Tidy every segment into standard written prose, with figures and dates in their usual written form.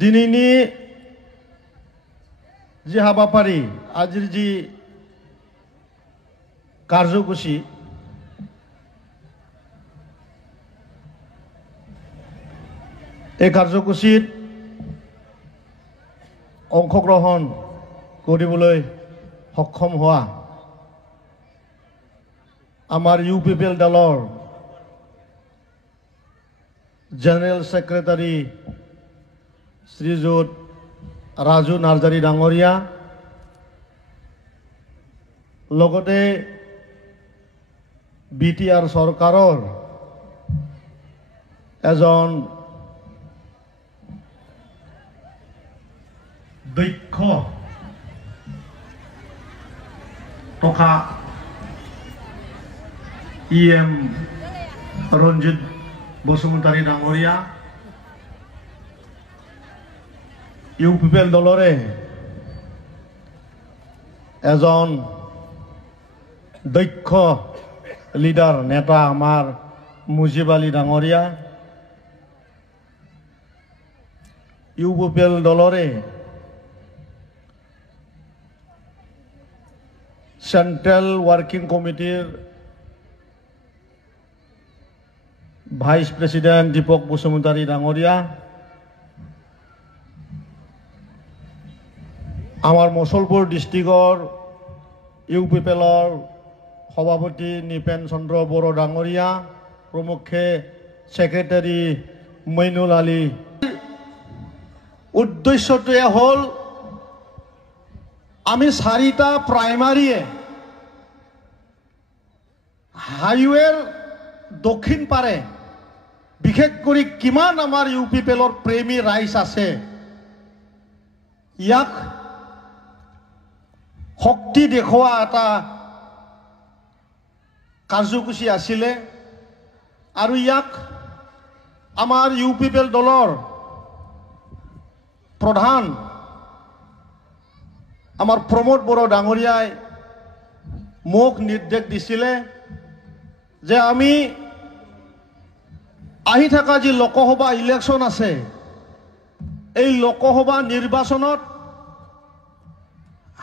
दिनैनि जी हाबाफारि आजिर जी कार्यसूची এই কাৰ্যসূচীত অংশগ্ৰহণ কৰিবলৈ সক্ষম হোৱা আমাৰ ইউপিপিএল দলৰ জেনেৰেল সেক্ৰেটাৰী শ্ৰীযুত ৰাজু নাৰ্জাৰী ডাঙৰীয়া লগতে বিটিআৰ চৰকাৰৰ এজন দক্ষ তথা ইএম ৰঞ্জিত বসুমতাৰী ডাঙৰীয়া ইউপিপিএল দলৰে এজন দক্ষ লিডাৰ নেতা আমাৰ মুজিব আলী ডাঙৰীয়া ইউপিপিএল দলৰে सेंट्रल वर्किंग कमिटीर भाइस प्रेसिडेंट दीपक बसुमतारी डांगरिया आमार मसलपुर डिस्ट्रिक्टर इउपिपिएलर सभापति निपेन चंद्र बर डांगरिया प्रमुखे सेक्रेटारी मैनुल आली उद्देश्यटोৱে हल आमी 4टा प्राइमारिये हाईवेर दक्षिण पारे विशेषकर किमान आमार इउपिपिएलर प्रेमी राइज आछे याक शक्ति देखुवा एटा कार्यसूची आछिले आरु याक आमार इउपिपिएल दलर प्रधान आमार प्रमोद बर डांगरियाय मोक निर्देश दिছিলে যে আমি আহি থাকা যে লোকসভা ইলেকশন আছে এই লোকসভা নির্বাচনত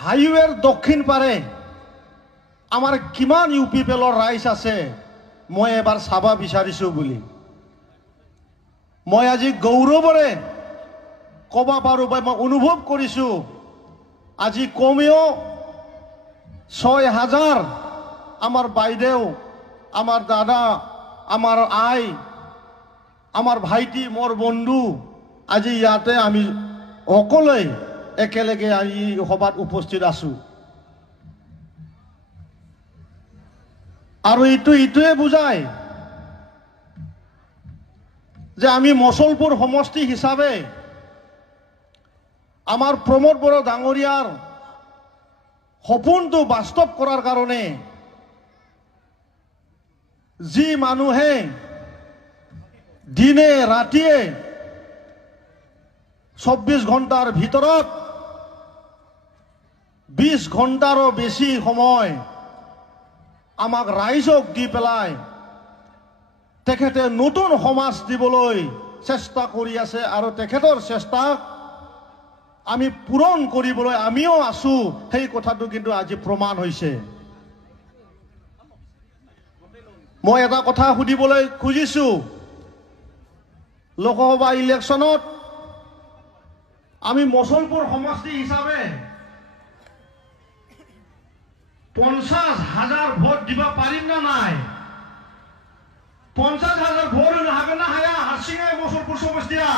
হাইওয়ের দক্ষিণ পারে আমার কিমান ইউপিপিএলর রাইজ আছে মই এবাৰ চাবা বিচাৰিছো বুলি মই আজি গৌৰৱৰে কবা পাৰো বা মই অনুভৱ কৰিছো আজি কমেও 6000 আমার বাইদেউ আমার দাদা আমার আই আমার ভাইটি মোর বন্ধু আজি ইয়াতে আমি সকলে একেলগে এই সভাত উপস্থিত আছো আর ইটোৱে বুজায় যে আমি মসলপুর সমষ্টি হিসাবে আমার প্রমোদ বড় ডাঙরিয়ার সপোনটো বাস্তব করার কারণে जी मानुहे दिने रातिये 24 घंटार भितरत 20 घंटारो बेसी समय आमाक राइजक दी पेलाय तेखेते नतुन समाज दिबलै चेष्टा करि आछे आरो तेखेतर चेष्टा आमी पूरण करिबलै आमिও आसु সেই কথাটো কিন্তু আজি प्रमाण হৈছে मैं एटा कथा सुधिबलै खुजिछु लोकसभा इलेक्शनत आमी मसलपुर समष्टि हिसाबे 50,000 भोट दिबा पारिम ना नाय 50,000 भोट हागोन ना हाया हारसिङै मसलपुर समष्टिया